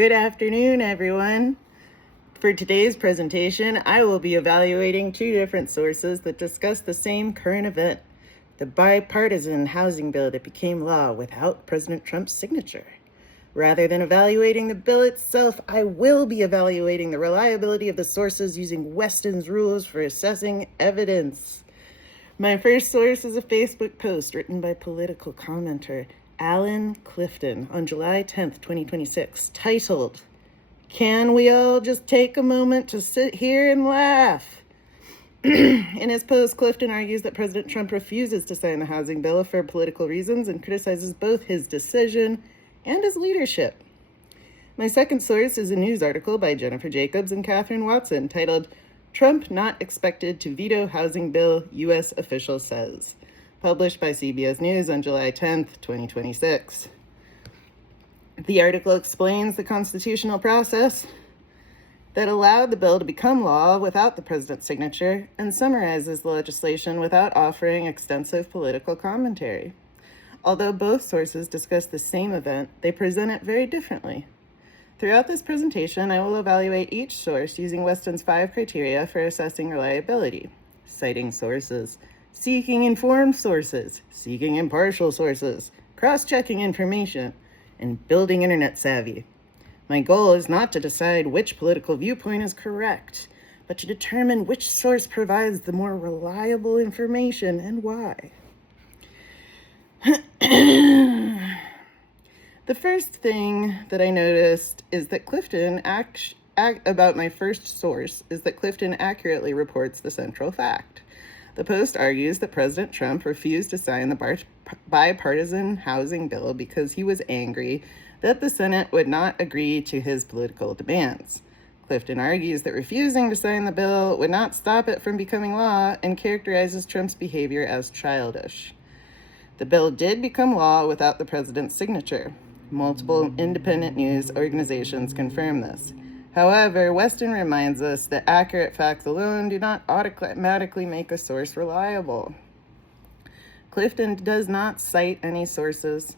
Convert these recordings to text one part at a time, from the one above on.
Good afternoon, everyone. For today's presentation, I will be evaluating two different sources that discuss the same current event, the bipartisan housing bill that became law without President Trump's signature. Rather than evaluating the bill itself, I will be evaluating the reliability of the sources using Weston's rules for assessing evidence. My first source is a Facebook post written by political commenter Alan Clifton on July 10th, 2026, titled, "Can we all just take a moment to sit here and laugh?" In his post, Clifton argues that President Trump refuses to sign the housing bill for political reasons and criticizes both his decision and his leadership. My second source is a news article by Jennifer Jacobs and Catherine Watson titled, "Trump Not Expected to Veto Housing Bill, U.S. Official Says," published by CBS News on July 10th, 2026. The article explains the constitutional process that allowed the bill to become law without the president's signature and summarizes the legislation without offering extensive political commentary. Although both sources discuss the same event, they present it very differently. Throughout this presentation, I will evaluate each source using Weston's 5 criteria for assessing reliability: citing sources, seeking informed sources, seeking impartial sources, cross-checking information, and building internet savvy. My goal is not to decide which political viewpoint is correct, but to determine which source provides the more reliable information and why. The first thing that I noticed is that Clifton about my first source is that Clifton accurately reports the central fact. The post argues that President Trump refused to sign the bipartisan housing bill because he was angry that the Senate would not agree to his political demands. Clifton argues that refusing to sign the bill would not stop it from becoming law and characterizes Trump's behavior as childish. The bill did become law without the president's signature. Multiple independent news organizations confirm this. However, Weston reminds us that accurate facts alone do not automatically make a source reliable. Clifton does not cite any sources.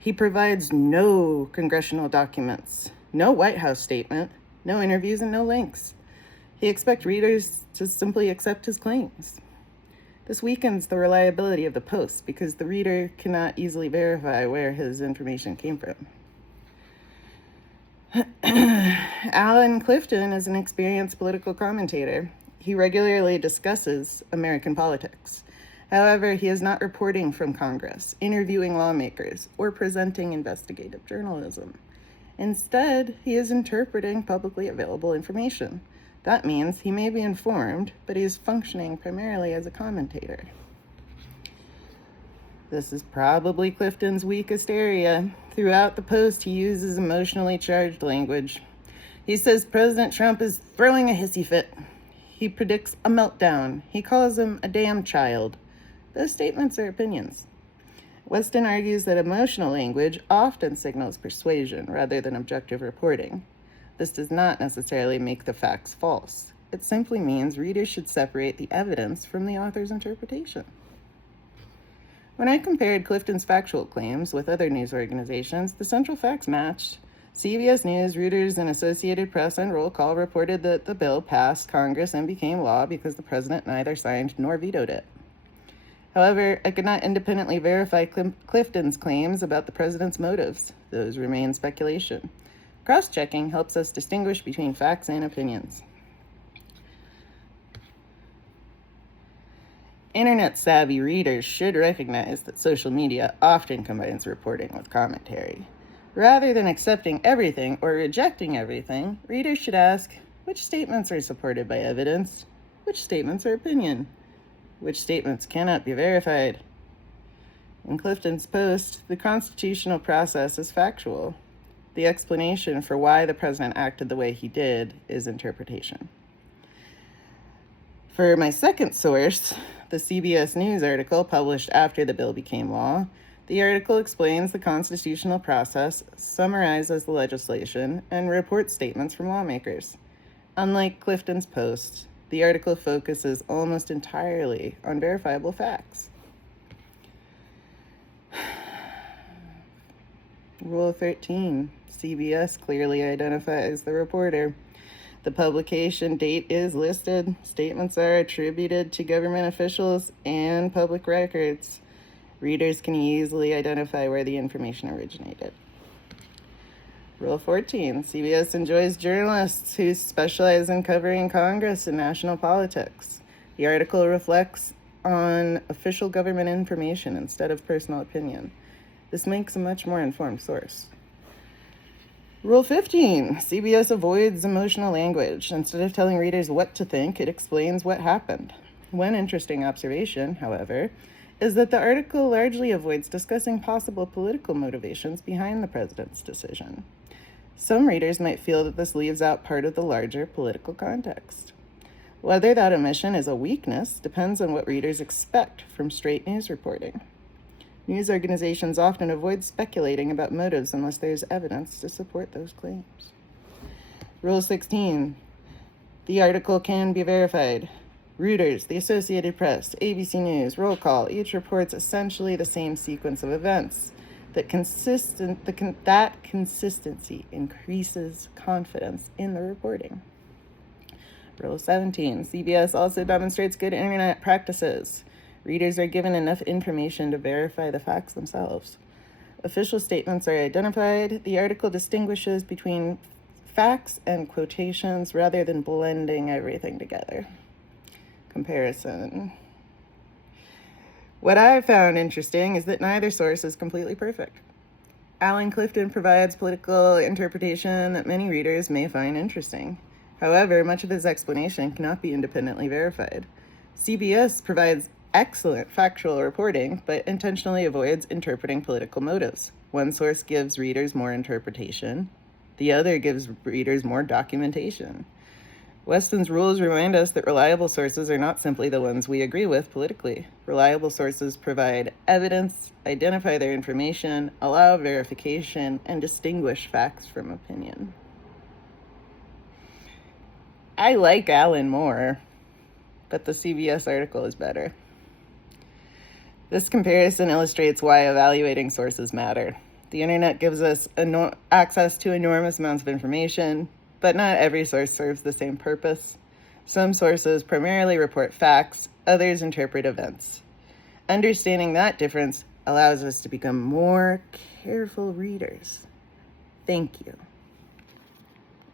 He provides no congressional documents, no White House statement, no interviews, and no links. He expects readers to simply accept his claims. This weakens the reliability of the post because the reader cannot easily verify where his information came from. Alan Clifton is an experienced political commentator. He regularly discusses American politics. However, he is not reporting from Congress, interviewing lawmakers, or presenting investigative journalism. Instead, he is interpreting publicly available information. That means he may be informed, but he is functioning primarily as a commentator. This is probably Clifton's weakest area. Throughout the post, he uses emotionally charged language. He says President Trump is throwing a hissy fit. He predicts a meltdown. He calls him a damn child. Those statements are opinions. Weston argues that emotional language often signals persuasion rather than objective reporting. This does not necessarily make the facts false. It simply means readers should separate the evidence from the author's interpretation. When I compared Clifton's factual claims with other news organizations, the central facts matched. CBS News, Reuters, and Associated Press and Roll Call reported that the bill passed Congress and became law because the president neither signed nor vetoed it. However, I could not independently verify Clifton's claims about the president's motives. Those remain speculation. Cross-checking helps us distinguish between facts and opinions. Internet-savvy readers should recognize that social media often combines reporting with commentary. Rather than accepting everything or rejecting everything, readers should ask, which statements are supported by evidence? Which statements are opinion? Which statements cannot be verified? In Clifton's post, the constitutional process is factual. The explanation for why the president acted the way he did is interpretation. For my second source, the CBS News article published after the bill became law, the article explains the constitutional process, summarizes the legislation, and reports statements from lawmakers. Unlike Clifton's post, the article focuses almost entirely on verifiable facts. Rule 13, CBS clearly identifies the reporter. The publication date is listed. Statements are attributed to government officials and public records. Readers can easily identify where the information originated. Rule 14, CBS enjoys journalists who specialize in covering Congress and national politics. The article reflects on official government information instead of personal opinion. This makes a much more informed source. Rule 15, CBS avoids emotional language. Instead of telling readers what to think, it explains what happened. One interesting observation, however, is that the article largely avoids discussing possible political motivations behind the president's decision. Some readers might feel that this leaves out part of the larger political context. Whether that omission is a weakness depends on what readers expect from straight news reporting. News organizations often avoid speculating about motives unless there's evidence to support those claims. Rule 16, the article can be verified. Reuters, the Associated Press, ABC News, Roll Call, each reports essentially the same sequence of events. That consistency increases confidence in the reporting. Rule 17, CBS also demonstrates good internet practices. Readers are given enough information to verify the facts themselves. Official statements are identified. The article distinguishes between facts and quotations rather than blending everything together. Comparison. What I found interesting is that neither source is completely perfect. Alan Clifton provides political interpretation that many readers may find interesting. However, much of his explanation cannot be independently verified. CBS provides excellent factual reporting, but intentionally avoids interpreting political motives. One source gives readers more interpretation. The other gives readers more documentation. Weston's rules remind us that reliable sources are not simply the ones we agree with politically. Reliable sources provide evidence, identify their information, allow verification, and distinguish facts from opinion. I like Alan more, but the CBS article is better. This comparison illustrates why evaluating sources matter. The internet gives us access to enormous amounts of information, but not every source serves the same purpose. Some sources primarily report facts, others interpret events. Understanding that difference allows us to become more careful readers. Thank you.